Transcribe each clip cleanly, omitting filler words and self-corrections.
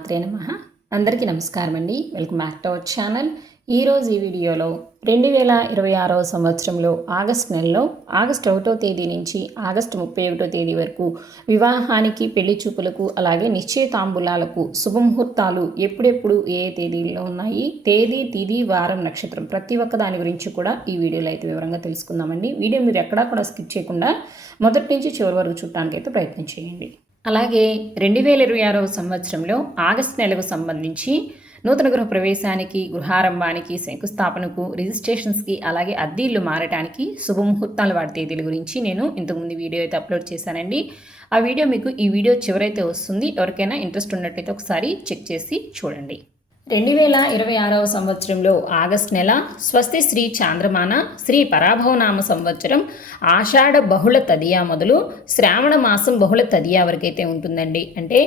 శ్రీమాత్రే నమః. అందరికీ నమస్కారం అండి. Welcome back to our channel. ఈరోజు ఈ వీడియోలో 2026 సంవత్సరంలో ఆగస్టు నెలలో ఆగస్టు 1వ తేదీ నుంచి ఆగస్టు 31వ తేదీ వరకు వివాహానికి, పెళ్లి చూపులకు, అలాగే నిశ్చయితాంబులాలకు శుభముహూర్తాలు ఎప్పుడెప్పుడు ఏ తేదీల్లో ఉన్నాయి, తేదీ, తిథి, వారం, నక్షత్రం ప్రతి ఒక్క దాని గురించి కూడా ఈ వీడియోలో అయితే వివరంగా తెలుసుకుందామండి. వీడియో మీరు ఎక్కడా కూడా స్కిప్ చేయకుండా మొదటి నుంచి చివరి వరకు చూడటానికి అయితే ప్రయత్నం చేయండి. అలాగే 2026 సంవత్సరంలో ఆగస్టు నెలకు సంబంధించి నూతన గృహ ప్రవేశానికి, గృహారంభానికి, శంకుస్థాపనకు, రిజిస్ట్రేషన్స్కి, అలాగే అద్దీళ్లు మారటానికి శుభముహూర్తాలు వాటి తేదీల గురించి నేను ఇంతకుముందు వీడియో అయితే అప్లోడ్ చేశానండి. ఆ వీడియో మీకు ఈ వీడియో చివరైతే వస్తుంది. ఎవరికైనా ఇంట్రెస్ట్ ఉన్నట్లయితే ఒకసారి చెక్ చేసి చూడండి. 2026 సంవత్సరంలో ఆగస్టు నెల స్వస్తి శ్రీ చాంద్రమాన శ్రీ పరాభవనామ సంవత్సరం ఆషాఢ బహుళ తదియా మొదలు శ్రావణ మాసం బహుళ తదియా వరకైతే ఉంటుందండి. అంటే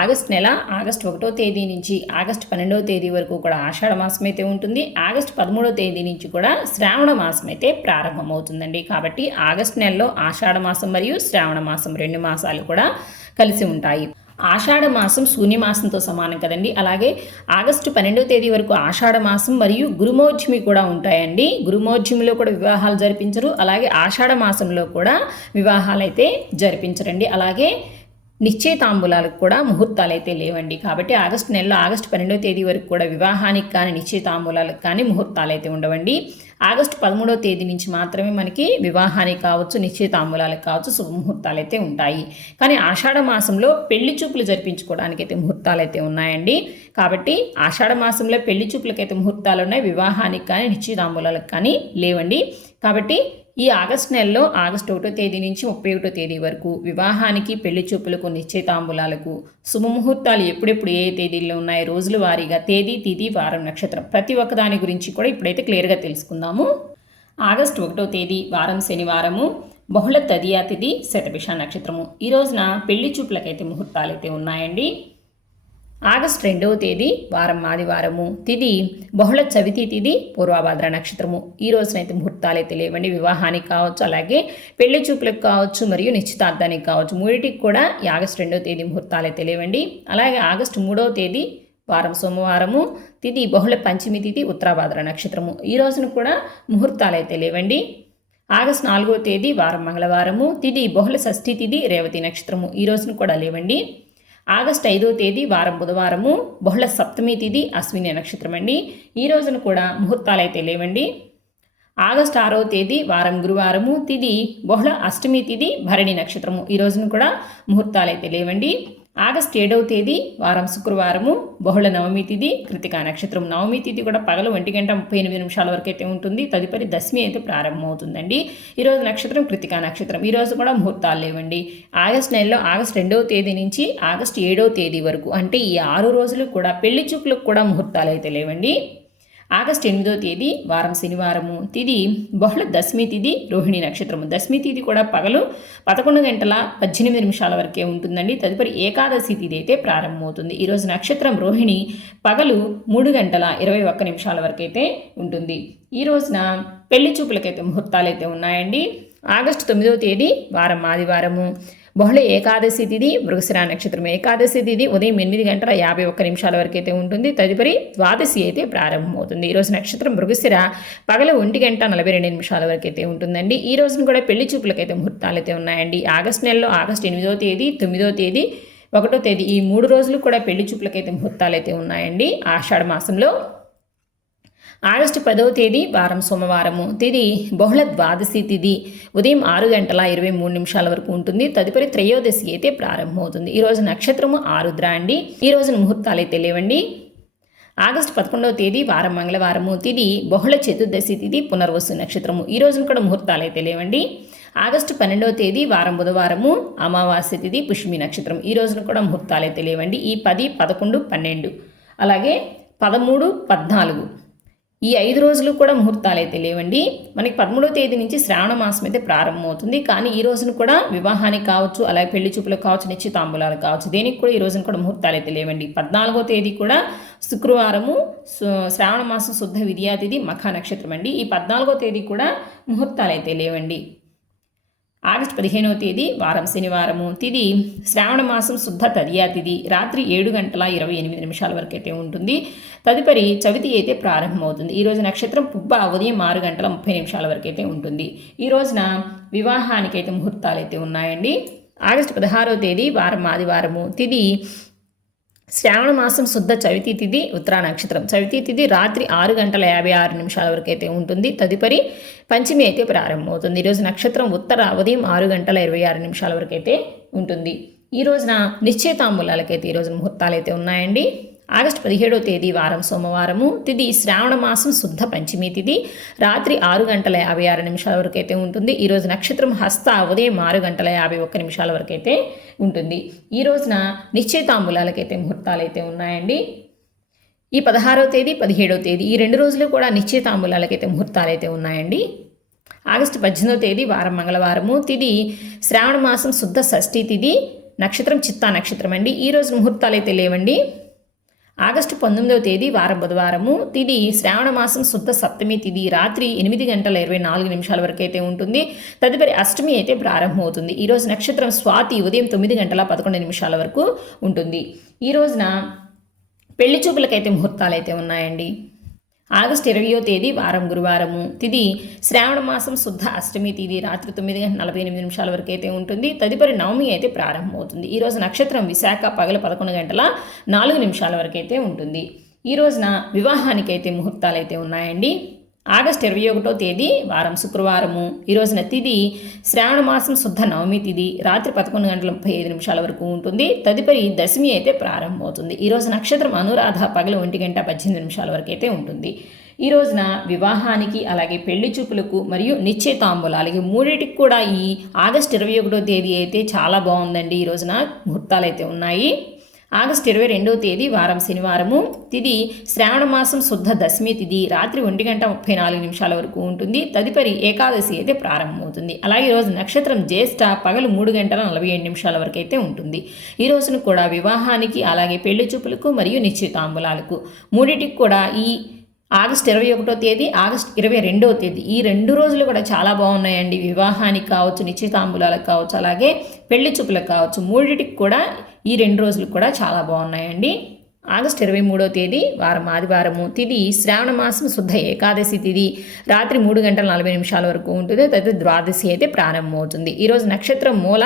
ఆగస్టు నెల ఆగస్టు 1వ తేదీ నుంచి ఆగస్టు 12వ తేదీ వరకు కూడా ఆషాఢ మాసం అయితే ఉంటుంది. ఆగస్టు 13వ తేదీ నుంచి కూడా శ్రావణ మాసం అయితే ప్రారంభమవుతుందండి. కాబట్టి ఆగస్టు నెలలో ఆషాఢ మాసం మరియు శ్రావణ మాసం 2 మాసాలు కూడా కలిసి ఉంటాయి. ఆషాఢ మాసం శూన్యమాసంతో సమానం కదండి. అలాగే ఆగస్టు 12వ తేదీ వరకు ఆషాఢ మాసం మరియు గురుమోజ్మి కూడా ఉంటాయండి. గురుమోజ్మిలో కూడా వివాహాలు జరిపించరు. అలాగే ఆషాఢ మాసంలో కూడా వివాహాలు అయితే జరిపించరండి. అలాగే నిశ్చయితాంబులాలకు కూడా ముహూర్తాలు అయితే లేవండి. కాబట్టి ఆగస్టు నెలలో ఆగస్టు 12వ తేదీ వరకు కూడా వివాహానికి కానీ, నిశ్చయితాంబులాలకు కానీ ముహూర్తాలు అయితే ఉండవండి. ఆగస్టు 13వ తేదీ నుంచి మాత్రమే మనకి వివాహానికి కావచ్చు, నిశ్చయితాంబులాలకు కావచ్చు శుభముహూర్తాలు అయితే ఉంటాయి. కానీ ఆషాఢ మాసంలో పెళ్లి చూపులు జరిపించుకోవడానికి అయితే ముహూర్తాలు అయితే ఉన్నాయండి. కాబట్టి ఆషాఢ మాసంలో పెళ్లి చూపులకైతే ముహూర్తాలు ఉన్నాయి, వివాహానికి కానీ, నిశ్చయితాంబులాలకు కానీ లేవండి. కాబట్టి ఈ ఆగస్టు నెలలో ఆగస్టు 1వ తేదీ నుంచి 31వ తేదీ వరకు వివాహానికి, పెళ్లి చూపులకు, నిశ్చయితాంబులాలకు శుభముహూర్తాలు ఎప్పుడెప్పుడు ఏ తేదీల్లో ఉన్నాయి, రోజుల వారీగా తేదీ, తిథి, వారం, నక్షత్రం ప్రతి ఒక్క దాని గురించి కూడా ఇప్పుడైతే క్లియర్గా తెలుసుకుందాము. ఆగస్టు 1వ తేదీ వారం శనివారము, బహుళ తదియా తిథి, శతభిష నక్షత్రము. ఈ రోజున పెళ్లి చూపులకైతే ముహూర్తాలు అయితే ఉన్నాయండి. ఆగస్టు 2వ తేదీ వారం ఆదివారము, తిథి బహుళ చవితి తిథి, పూర్వభాద్ర నక్షత్రము. ఈ రోజునైతే ముహూర్తాలు అయితే లేవండి. వివాహానికి కావచ్చు, అలాగే పెళ్లి చూపులకు కావచ్చు, మరియు నిశ్చితార్థానికి కావచ్చు, మూడింటికి కూడా ఈ ఆగస్టు 2వ తేదీ ముహూర్తాలు అయితే లేవండి. అలాగే ఆగస్టు 3వ తేదీ వారం సోమవారము, తిథి బహుళ పంచమి తిథి, ఉత్తరాభాద్ర నక్షత్రము. ఈ రోజున కూడా ముహూర్తాలు అయితే లేవండి. ఆగస్టు 4వ తేదీ వారం మంగళవారము, తిథి బహుళ షష్ఠి తిథి, రేవతి నక్షత్రము. ఈ రోజున కూడా లేవండి. ఆగస్టు 5వ తేదీ వారం బుధవారము, బహుళ సప్తమి తిథి, అశ్విని నక్షత్రం అండి. ఈ రోజున కూడా ముహూర్తాలు అయితే లేవండి. ఆగస్టు 6వ తేదీ వారం గురువారము, తిథి బహుళ అష్టమి తిథి, భరణి నక్షత్రము. ఈ రోజున కూడా ముహూర్తాలు అయితే లేవండి. ఆగస్టు 7వ తేదీ వారం శుక్రవారము, బహుళ నవమి తిథి, కృతికా నక్షత్రం. నవమి తిథి కూడా పగలు 1:38 వరకు అయితే ఉంటుంది. తదుపరి దశమి అయితే ప్రారంభమవుతుందండి. ఈరోజు నక్షత్రం కృతికా నక్షత్రం. ఈరోజు కూడా ముహూర్తాలు లేవండి. ఆగస్టు నెలలో ఆగస్టు 2వ తేదీ నుంచి ఆగస్టు 7వ తేదీ వరకు అంటే ఈ 6 రోజులు కూడా పెళ్లి చూపులకు కూడా ముహూర్తాలు అయితే లేవండి. ఆగస్టు 8వ తేదీ వారం శనివారము, తిథి బహుళ దశమి తిథి, రోహిణి నక్షత్రము. దశమి తిథి కూడా పగలు 11:18 వరకే ఉంటుందండి. తదుపరి ఏకాదశి తిథి అయితే ప్రారంభమవుతుంది. ఈరోజు నక్షత్రం రోహిణి పగలు 3:21 వరకైతే ఉంటుంది. ఈ రోజున పెళ్లి చూపులకైతే ముహూర్తాలు అయితే ఉన్నాయండి. ఆగస్టు 9వ తేదీ వారం ఆదివారము, బహుళ ఏకాదశి తిథి, మృగశిర నక్షత్రం. ఏకాదశి తిథి ఉదయం 8:51 వరకైతే ఉంటుంది. తదుపరి ద్వాదశి అయితే ప్రారంభమవుతుంది. ఈరోజు నక్షత్రం మృగశిర పగల 1:42 వరకైతే ఉంటుందండి. ఈ రోజున కూడా పెళ్లి చూపులకైతే ముహూర్తాలు అయితే ఉన్నాయండి. ఆగస్టు నెలలో ఆగస్టు 8వ తేదీ, 9వ తేదీ, 1వ తేదీ ఈ 3 రోజులు కూడా పెళ్లి చూపులకైతే ముహూర్తాలు అయితే ఉన్నాయండి ఆషాఢ మాసంలో. ఆగస్టు 10వ తేదీ వారం సోమవారము, తిథి బహుళ ద్వాదశి తిథి ఉదయం 6:23 వరకు ఉంటుంది. తదుపరి త్రయోదశి అయితే ప్రారంభమవుతుంది. ఈరోజు నక్షత్రము ఆరుద్ర అండి. ఈ రోజున ముహూర్తాలు అయితే లేవండి. ఆగస్టు 11వ తేదీ వారం మంగళవారము, తిథి బహుళ చతుర్దశి తిథి, పునర్వసు నక్షత్రము. ఈ రోజున కూడా ముహూర్తాలు అయితే లేవండి. ఆగస్టు 12వ తేదీ వారం బుధవారము, అమావాస్య తిథి, పుష్మి నక్షత్రం. ఈ రోజున కూడా ముహూర్తాలు అయితే లేవండి. ఈ 10, 11, 12 అలాగే 13, 14 ఈ 5 రోజులు కూడా ముహూర్తాలు అయితే లేవండి. మనకి 13వ తేదీ నుంచి శ్రావణ మాసం అయితే ప్రారంభమవుతుంది. కానీ ఈ రోజున కూడా వివాహానికి కావచ్చు, అలాగే పెళ్లి చూపులకు కావచ్చు, నిశ్చితాంబులాలకు కావచ్చు, దేనికి కూడా ఈ రోజున కూడా ముహూర్తాలు అయితే లేవండి. 14వ తేదీ కూడా శుక్రవారము, శ్రావణ మాసం శుద్ధ విద్యా తిథి, మఖా నక్షత్రం అండి. ఈ 14వ తేదీ కూడా ముహూర్తాలు అయితే లేవండి. ఆగస్టు 15వ తేదీ వారం శనివారము, తిది శ్రావణ మాసం శుద్ధ తదియా తిది, రాత్రి 7:28 వరకు అయితే ఉంటుంది. తదుపరి చవితి అయితే ప్రారంభమవుతుంది. ఈరోజు నక్షత్రం పుబ్బ ఉదయం 6:30 వరకు అయితే ఉంటుంది. ఈ రోజున వివాహానికైతే ముహూర్తాలు అయితే ఉన్నాయండి. ఆగస్టు 16వ తేదీ వారం ఆదివారము, తిది శ్రావణ మాసం శుద్ధ చవితి తిథి ఉత్తరా నక్షత్రం. చవితి తిథి రాత్రి 6:56 వరకు అయితే ఉంటుంది. తదుపరి పంచమి అయితే ప్రారంభమవుతుంది. ఈరోజు నక్షత్రం ఉత్తర ఉదయం 6:26 వరకు అయితే ఉంటుంది. ఈ రోజున నిశ్చయితాంబూలాలకైతే ఈరోజు ముహూర్తాలు అయితే ఉన్నాయండి. ఆగస్టు 17వ తేదీ వారం సోమవారము, తిది శ్రావణ మాసం శుద్ధ పంచమి తిథి రాత్రి 6:56 వరకు అయితే ఉంటుంది. ఈరోజు నక్షత్రం హస్త ఉదయం 6:51 వరకు అయితే ఉంటుంది. ఈ రోజున నిశ్చయితాంబూలాలకైతే ముహూర్తాలు అయితే ఉన్నాయండి. ఈ 16వ తేదీ 17వ తేదీ ఈ 2 రోజులు కూడా నిశ్చయితాంబూలాలకైతే ముహూర్తాలు అయితే ఉన్నాయండి. ఆగస్టు 18వ తేదీ వారం మంగళవారము, తిది శ్రావణ మాసం శుద్ధ షష్ఠి తిథి, నక్షత్రం చిత్తా నక్షత్రం అండి. ఈ రోజు ముహూర్తాలు అయితే లేవండి. ఆగస్టు 19వ తేదీ వారం బుధవారము, తిది శ్రావణ మాసం శుద్ధ సప్తమి తిథి రాత్రి 8:24 వరకు అయితే ఉంటుంది. తదుపరి అష్టమి అయితే ప్రారంభమవుతుంది. ఈరోజు నక్షత్రం స్వాతి ఉదయం 9:11 వరకు ఉంటుంది. ఈ రోజున పెళ్లి చూపులకైతే ముహూర్తాలు అయితే ఉన్నాయండి. ఆగస్టు 20వ తేదీ వారం గురువారము, తిది శ్రావణ మాసం శుద్ధ అష్టమి తిథి రాత్రి 9:48 వరకు అయితే ఉంటుంది. తదుపరి నవమి అయితే ప్రారంభమవుతుంది. ఈరోజు నక్షత్రం విశాఖ పగలు 11:04 వరకు అయితే ఉంటుంది. ఈ రోజున వివాహానికైతే ముహూర్తాలు అయితే ఉన్నాయండి. ఆగస్టు 21వ తేదీ వారం శుక్రవారము, ఈ రోజున తిది శ్రావణ మాసం శుద్ధ నవమి తిథి రాత్రి 11:35 వరకు ఉంటుంది. తదుపరి దశమి అయితే ప్రారంభమవుతుంది. ఈరోజు నక్షత్రం అనురాధ పగలు 1:18 వరకు అయితే ఉంటుంది. ఈ రోజున వివాహానికి అలాగే పెళ్లి చూపులకు మరియు నిశ్చయితాంబూలాలకి మూడింటికి కూడా ఈ ఆగస్టు 21వ తేదీ అయితే చాలా బాగుందండి. ఈ రోజున ముహూర్తాలు అయితే ఉన్నాయి. ఆగస్టు 22వ తేదీ వారం శనివారము, తిది శ్రావణ మాసం శుద్ధ దశమి తిథి రాత్రి 1:34 వరకు ఉంటుంది. తదుపరి ఏకాదశి అయితే ప్రారంభమవుతుంది. అలాగే ఈరోజు నక్షత్రం జ్యేష్ఠ పగలు 3:47 వరకు అయితే ఉంటుంది. ఈ రోజును కూడా వివాహానికి అలాగే పెళ్లి చూపులకు మరియు నిశ్చితాంబూలాలకు మూడింటికి కూడా ఈ ఆగస్టు 21వ తేదీ ఆగస్టు 22వ తేదీ ఈ 2 రోజులు కూడా చాలా బాగున్నాయండి. వివాహానికి కావచ్చు, నిశ్చితాంబూలాలకు కావచ్చు, అలాగే పెళ్లి చూపులకు కావచ్చు, మూడింటికి కూడా ఈ 2 రోజులు కూడా చాలా బాగున్నాయండి. ఆగస్టు 23వ తేదీ వారం ఆదివారము, తిది శ్రావణ మాసం శుద్ధ ఏకాదశి తిథి రాత్రి 3:40 వరకు ఉంటుంది. తదుపరి ద్వాదశి అయితే ప్రారంభమవుతుంది. ఈరోజు నక్షత్రం మూల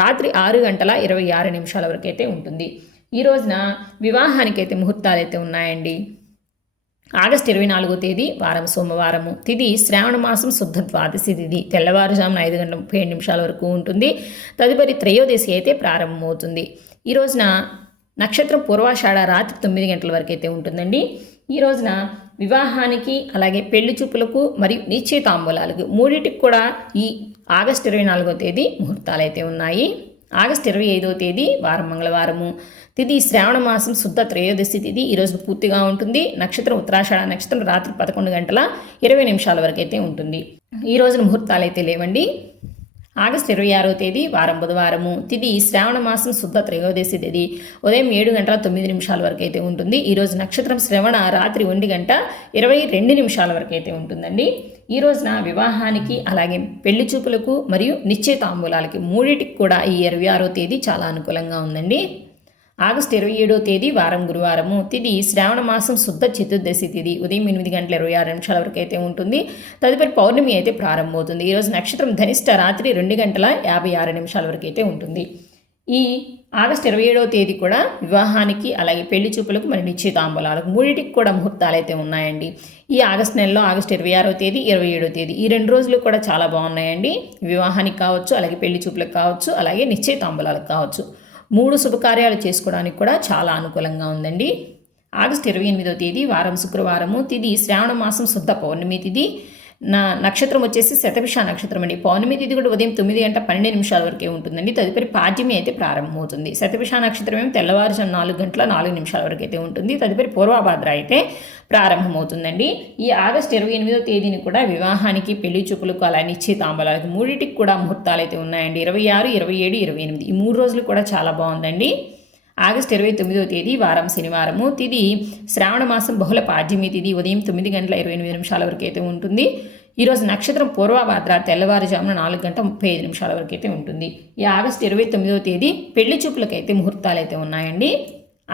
రాత్రి 6:26 వరకు అయితే ఉంటుంది. ఈ రోజున వివాహానికైతే ముహూర్తాలు అయితే ఉన్నాయండి. ఆగస్టు 24వ తేదీ వారం సోమవారము, తిది శ్రావణ మాసం శుద్ధ ద్వాదశి తిథి తెల్లవారుజామున 5:37 వరకు ఉంటుంది. తదుపరి త్రయోదశి అయితే ప్రారంభమవుతుంది. ఈ రోజున నక్షత్రం పూర్వాషాఢ రాత్రి 9 గంటల వరకు అయితే ఉంటుందండి. ఈ రోజున వివాహానికి అలాగే పెళ్లి చూపులకు మరియు నిశ్చయితాంబూలాలకు మూడింటికి కూడా ఈ ఆగస్టు 24వ తేదీ ముహూర్తాలు అయితే ఉన్నాయి. ఆగస్టు 25వ తేదీ వారం మంగళవారము, తిది శ్రావణ మాసం శుద్ధ త్రయోదశి తిథి ఈరోజు పూర్తిగా ఉంటుంది. నక్షత్రం ఉత్తరాషాఢ నక్షత్రం రాత్రి 11:20 వరకు అయితే ఉంటుంది. ఈ రోజున ముహూర్తాలు అయితే లేవండి. ఆగస్టు 26వ తేదీ వారం బుధవారము, తిది శ్రావణ మాసం శుద్ధ త్రయోదశి తిథి ఉదయం 7:09 వరకు అయితే ఉంటుంది. ఈరోజు నక్షత్రం శ్రవణ రాత్రి 1:22 వరకు అయితే ఉంటుందండి. ఈ రోజున వివాహానికి అలాగే పెళ్లి చూపులకు మరియు నిశ్చయితాంబూలాలకి మూడింటికి కూడా ఈ 26వ తేదీ చాలా అనుకూలంగా ఉందండి. ఆగస్టు 27వ తేదీ వారం గురువారము, తిది శ్రావణ మాసం శుద్ధ చతుర్దశి తిథి ఉదయం 8:26 వరకు అయితే ఉంటుంది. తదుపరి పౌర్ణమి అయితే ప్రారంభమవుతుంది. ఈరోజు నక్షత్రం ధనిష్ట రాత్రి 2:56 వరకు అయితే ఉంటుంది. ఈ ఆగస్టు 27వ తేదీ కూడా వివాహానికి అలాగే పెళ్లి చూపులకు మరి నిశ్చితాంబూలాలకు మూడింటికి కూడా ముహూర్తాలు అయితే ఉన్నాయండి. ఈ ఆగస్టు నెలలో ఆగస్టు 26వ తేదీ 27వ తేదీ ఈ 2 రోజులు కూడా చాలా బాగున్నాయండి. వివాహానికి కావచ్చు, అలాగే పెళ్లి చూపులకు కావచ్చు, అలాగే నిశ్చితాంబూలాలకు కావచ్చు, 3 శుభకార్యాలు చేసుకోవడానికి కూడా చాలా అనుకూలంగా ఉందండి. ఆగస్టు 28వ తేదీ వారం శుక్రవారము, తిది శ్రావణ మాసం శుద్ధ పౌర్ణమి తిథి నక్షత్రం వచ్చేసి శతభిష నక్షత్రం అండి. పౌర్ణమి తిథి కూడా ఉదయం 9:12 వరకే ఉంటుందండి. తదుపరి పాడ్యమి అయితే ప్రారంభమవుతుంది. శతభిష నక్షత్రం ఏమో తెల్లవారుజాము 4:04 వరకు అయితే ఉంటుంది. తదుపరి పూర్వభాద్ర అయితే ప్రారంభమవుతుందండి. ఈ ఆగస్టు 28వ తేదీని కూడా వివాహానికి పెళ్లి చూపులకు అలా నిశ్చితాంబూలాలకు మూడింటికి కూడా ముహూర్తాలు అయితే ఉన్నాయండి. 26, 27, 28 ఈ 3 రోజులు కూడా చాలా బాగుందండి. ఆగస్టు 29వ తేదీ వారం శనివారము, తిది శ్రావణ మాసం బహుళ పాడ్యమి తిథి ఉదయం 9:28 వరకు అయితే ఉంటుంది. ఈరోజు నక్షత్రం పూర్వభాద్ర తెల్లవారుజామున 4:35 వరకు అయితే ఉంటుంది. ఈ ఆగస్టు 29వ తేదీ పెళ్లి చూపులకైతే ముహూర్తాలు అయితే ఉన్నాయండి.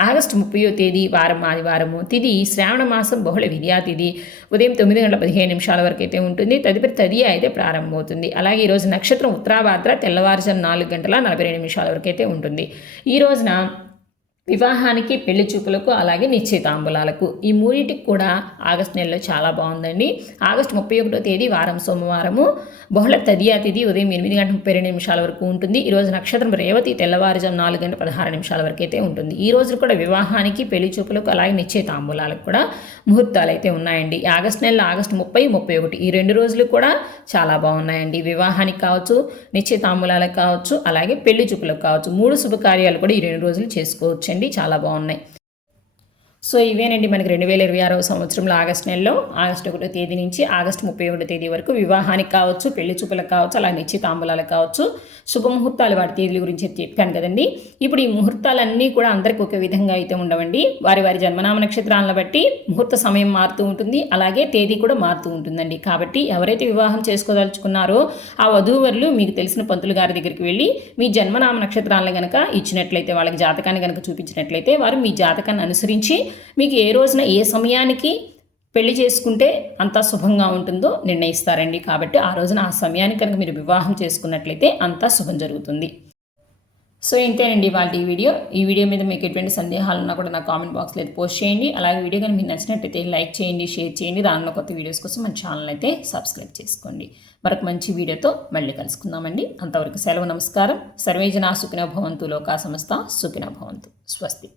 ఆగస్టు 30వ తేదీ వారం ఆదివారము, తిథి శ్రావణ మాసం బహుళ విద్యా తిథి ఉదయం 9:15 వరకు అయితే ఉంటుంది. తదుపరి తదియ అయితే ప్రారంభమవుతుంది. అలాగే ఈరోజు నక్షత్రం ఉత్తరాభాద్ర తెల్లవారుజాము 4:42 వరకు అయితే ఉంటుంది. ఈ రోజున వివాహానికి, పెళ్లి చూపులకు, అలాగే నిశ్చితాంబులాలకు ఈ మూడింటికి కూడా ఆగస్టు నెలలో చాలా బాగుందండి. ఆగస్టు 31వ తేదీ వారం సోమవారము, బహుళ తదియా తిథి ఉదయం 8:32 వరకు ఉంటుంది. ఈరోజు నక్షత్రం రేవతి తెల్లవారుజాము 4:16 వరకు అయితే ఉంటుంది. ఈ రోజు కూడా వివాహానికి, పెళ్లి చూపులకు, అలాగే నిశ్చితాంబులాలకు కూడా ముహూర్తాలు అయితే ఉన్నాయండి. ఆగస్టు నెలలో ఆగస్టు 30, 31 ఈ 2 రోజులు కూడా చాలా బాగున్నాయండి. వివాహానికి కావచ్చు, నిశ్చితాంబులాలకు కావచ్చు, అలాగే పెళ్లి చూపులకు కావచ్చు, 3 శుభకార్యాలు కూడా ఈ 2 రోజులు చేసుకోవచ్చు. చాలా బాగున్నాయి. సో ఇవేనండి మనకి 2026వ సంవత్సరంలో ఆగస్టు నెలలో ఆగస్టు 1వ తేదీ నుంచి ఆగస్టు 31వ తేదీ వరకు వివాహానికి కావచ్చు, పెళ్లి చూపులకు కావచ్చు, అలా నిశ్చితాంబులాలకు కావచ్చు శుభముహూర్తాలు వాటి తేదీల గురించి చెప్పాను కదండి. ఇప్పుడు ఈ ముహూర్తాలన్నీ కూడా అందరికీ ఒక విధంగా అయితే ఉండవండి. వారి వారి జన్మనామ నక్షత్రాలను బట్టి ముహూర్త సమయం మారుతూ ఉంటుంది, అలాగే తేదీ కూడా మారుతూ ఉంటుందండి. కాబట్టి ఎవరైతే వివాహం చేసుకోదలుచుకున్నారో ఆ వధూవరులు మీకు తెలిసిన పంతులు గారి దగ్గరికి వెళ్ళి మీ జన్మనామ నక్షత్రాలను కనుక ఇచ్చినట్లయితే, వాళ్ళకి జాతకాన్ని కనుక చూపించినట్లయితే వారు మీ జాతకాన్ని అనుసరించి మీకు ఏ రోజున ఏ సమయానికి పెళ్లి చేసుకుంటే అంతా శుభంగా ఉంటుందో నిర్ణయిస్తారండి. కాబట్టి ఆ రోజున ఆ సమయానికి కనుక మీరు వివాహం చేసుకున్నట్లయితే అంతా శుభం జరుగుతుంది. సో ఇంతేనండి వాళ్ళ ఈ వీడియో మీద మీకు ఎటువంటి సందేహాలు ఉన్నా కూడా నా కామెంట్ బాక్స్లో అయితే పోస్ట్ చేయండి. అలాగే వీడియో కానీ మీకు నచ్చినట్లయితే లైక్ చేయండి, షేర్ చేయండి. దానిలో కొత్త వీడియోస్ కోసం మన ఛానల్ అయితే సబ్స్క్రైబ్ చేసుకోండి. మరొక మంచి వీడియోతో మళ్ళీ కలుసుకుందామండి. అంతవరకు సెలవు, నమస్కారం. సర్వే జనా సుఖినో భవంతు, లోకా సమస్త సుఖినో భవంతు. స్వస్తి.